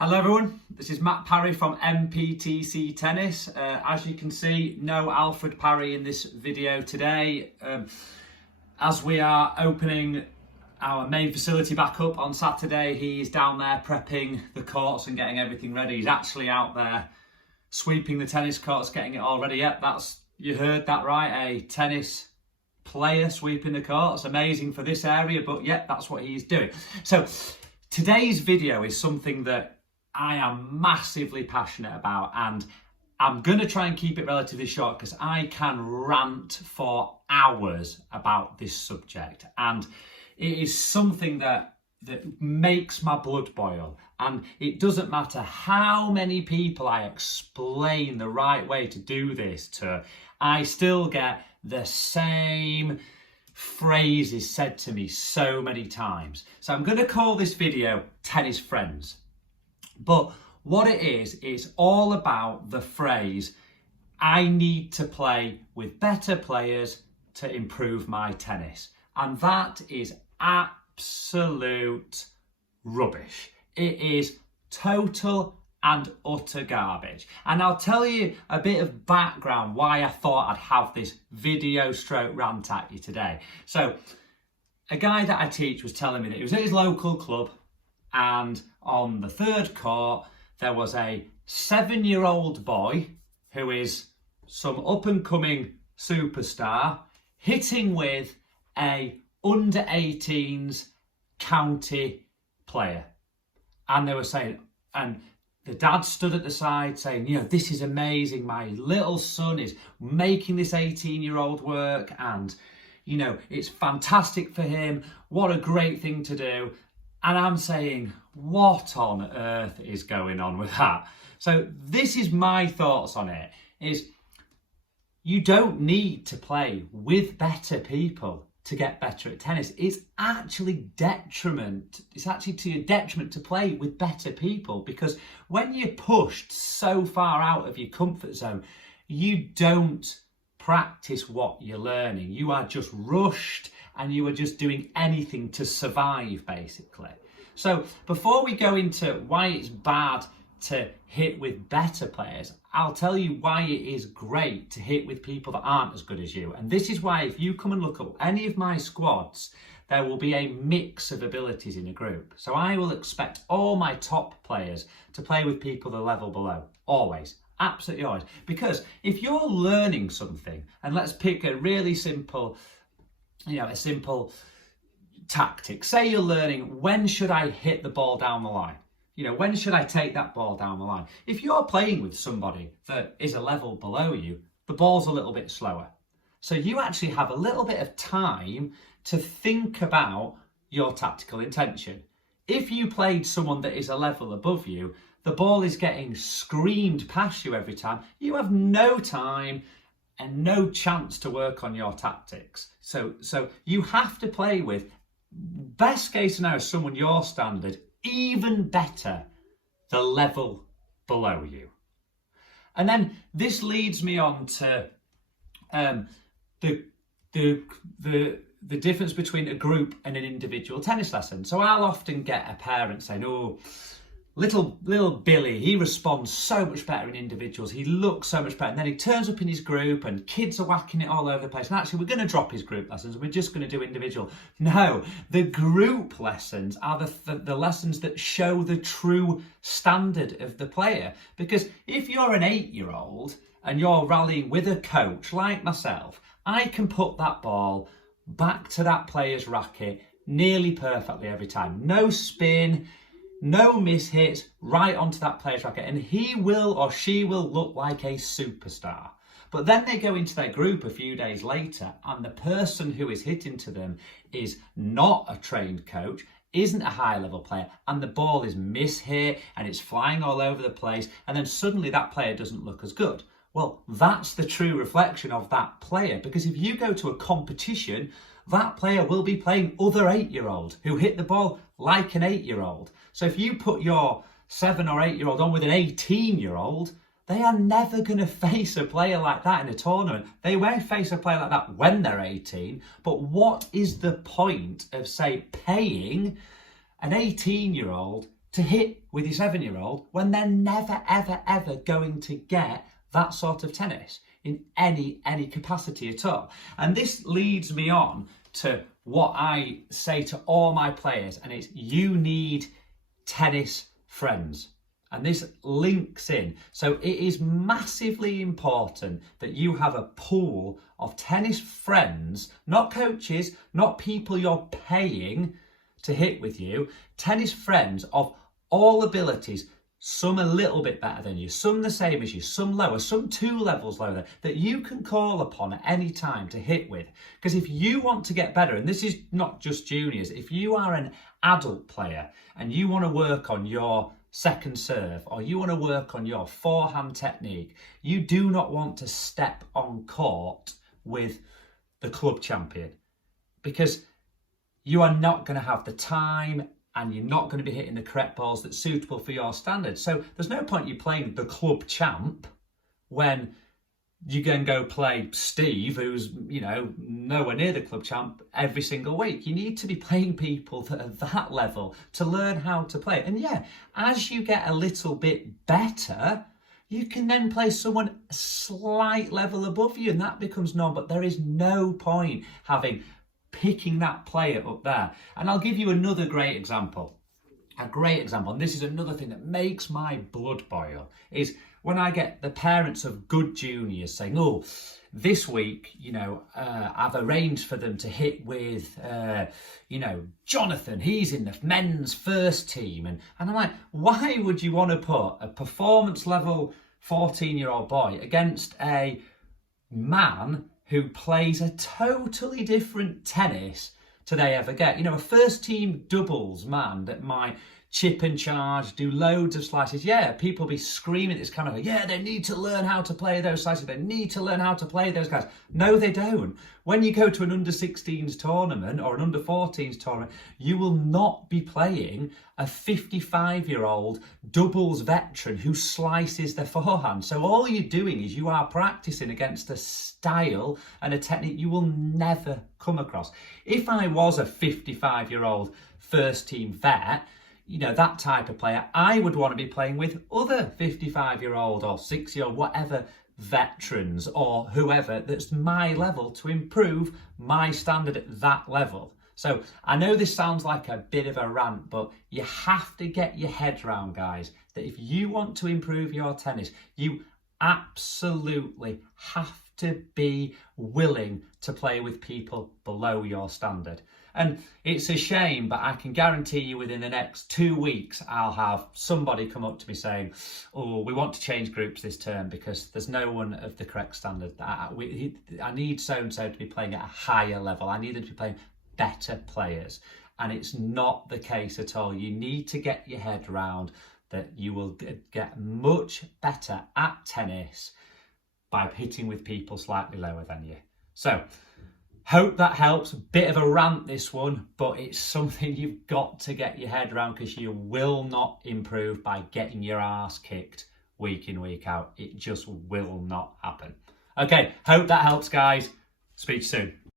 Hello everyone, this is Matt Parry from MPTC Tennis. As you can see, no Alfred Parry in this video today. As we are opening our main facility back up on Saturday, he's down there prepping the courts and getting everything ready. He's actually out there sweeping the tennis courts, getting it all ready. Yep, you heard that right, a tennis player sweeping the courts. Amazing for this area, but yep, that's what he's doing. So today's video is something that I am massively passionate about, and I'm going to try and keep it relatively short because I can rant for hours about this subject, and it is something that makes my blood boil. And it doesn't matter how many people I explain the right way to do this to, I still get the same phrases said to me so many times. So I'm going to call this video Tennis Friends. But what it is all about the phrase, I need to play with better players to improve my tennis. And that is absolute rubbish. It is total and utter garbage. And I'll tell you a bit of background why I thought I'd have this video stroke rant at you today. So a guy that I teach was telling me that he was at his local club, and on the third court there was a 7-year-old boy who is some up-and-coming superstar hitting with a under-18s county player. And they were saying, and the dad stood at the side saying, you know, this is amazing, my little son is making this 18-year-old work, and you know, it's fantastic for him, what a great thing to do. And I'm saying, what on earth is going on with that? So this is my thoughts on it, is you don't need to play with better people to get better at tennis. It's actually to your detriment to play with better people, because when you're pushed so far out of your comfort zone, you don't practice what you're learning. You are just rushed and you are just doing anything to survive, basically. So before we go into why it's bad to hit with better players, I'll tell you why it is great to hit with people that aren't as good as you. And this is why if you come and look at any of my squads, there will be a mix of abilities in a group. So I will expect all my top players to play with people the level below, always. Absolutely always. Because if you're learning something, and let's pick a really simple, a simple tactic. Say you're learning, when should I hit the ball down the line? When should I take that ball down the line? If you're playing with somebody that is a level below you, the ball's a little bit slower. So you actually have a little bit of time to think about your tactical intention. If you played someone that is a level above you, the ball is getting screamed past you every time. You have no time and no chance to work on your tactics. So you have to play with, best case scenario, someone your standard, even better, the level below you. And then this leads me on to the difference between a group and an individual tennis lesson. So I'll often get a parent saying, oh, little Billy, he responds so much better in individuals. He looks so much better. And then he turns up in his group and kids are whacking it all over the place. And actually, we're going to drop his group lessons and we're just going to do individual. No, the group lessons are the lessons that show the true standard of the player. Because if you're an 8-year-old and you're rallying with a coach like myself, I can put that ball back to that player's racket nearly perfectly every time. No spin, no mishits, right onto that player's racket, and he will or she will look like a superstar. But then they go into their group a few days later and the person who is hitting to them is not a trained coach, isn't a high level player, and the ball is mishit and it's flying all over the place, and then suddenly that player doesn't look as good. Well, that's the true reflection of that player, because if you go to a competition, that player will be playing other 8-year-olds who hit the ball like an 8-year-old. So if you put your 7 or 8-year-old on with an 18-year-old, they are never going to face a player like that in a tournament. They may face a player like that when they're 18, but what is the point of, say, paying an 18-year-old to hit with your 7-year-old when they're never, ever, ever going to get that sort of tennis in any capacity at all. And this leads me on to what I say to all my players, and it's you need tennis friends. And this links in. So it is massively important that you have a pool of tennis friends, not coaches, not people you're paying to hit with you, tennis friends of all abilities, some a little bit better than you, some the same as you, some lower, some 2 levels lower, that you can call upon at any time to hit with. Because if you want to get better, and this is not just juniors, if you are an adult player and you want to work on your second serve, or you want to work on your forehand technique, you do not want to step on court with the club champion, because you are not going to have the time and you're not going to be hitting the correct balls that's suitable for your standards. So there's no point you playing the club champ when you can go play Steve, who's, you know, nowhere near the club champ every single week. You need to be playing people that are that level to learn how to play. And yeah, as you get a little bit better, you can then play someone a slight level above you, and that becomes normal. But there is no point picking that player up there. And I'll give you another great example. A great example, and this is another thing that makes my blood boil, is when I get the parents of good juniors saying, oh, this week, you know, I've arranged for them to hit with, you know, Jonathan, he's in the men's first team. And I'm like, why would you want to put a performance level 14-year-old boy against a man who plays a totally different tennis to they ever get? You know, a first team doubles man that might chip and charge, do loads of slices. Yeah, people be screaming this kind of, yeah, they need to learn how to play those slices. They need to learn how to play those guys. No, they don't. When you go to an under 16s tournament or an under 14s tournament, you will not be playing a 55-year-old doubles veteran who slices their forehand. So all you're doing is you are practicing against a style and a technique you will never come across. If I was a 55-year-old first team vet, you know, that type of player, I would want to be playing with other 55-year-old or 60-year-old, whatever, veterans or whoever that's my level to improve my standard at that level. So I know this sounds like a bit of a rant, but you have to get your head round, guys, that if you want to improve your tennis, you absolutely have to be willing to play with people below your standard. And it's a shame, but I can guarantee you within the next 2 weeks, I'll have somebody come up to me saying, oh, we want to change groups this term because there's no one of the correct standard. I need so-and-so to be playing at a higher level. I need them to be playing better players. And it's not the case at all. You need to get your head around that you will get much better at tennis by hitting with people slightly lower than you. So, hope that helps. Bit of a rant, this one, but it's something you've got to get your head around because you will not improve by getting your arse kicked week in, week out. It just will not happen. Okay, hope that helps, guys. Speak soon.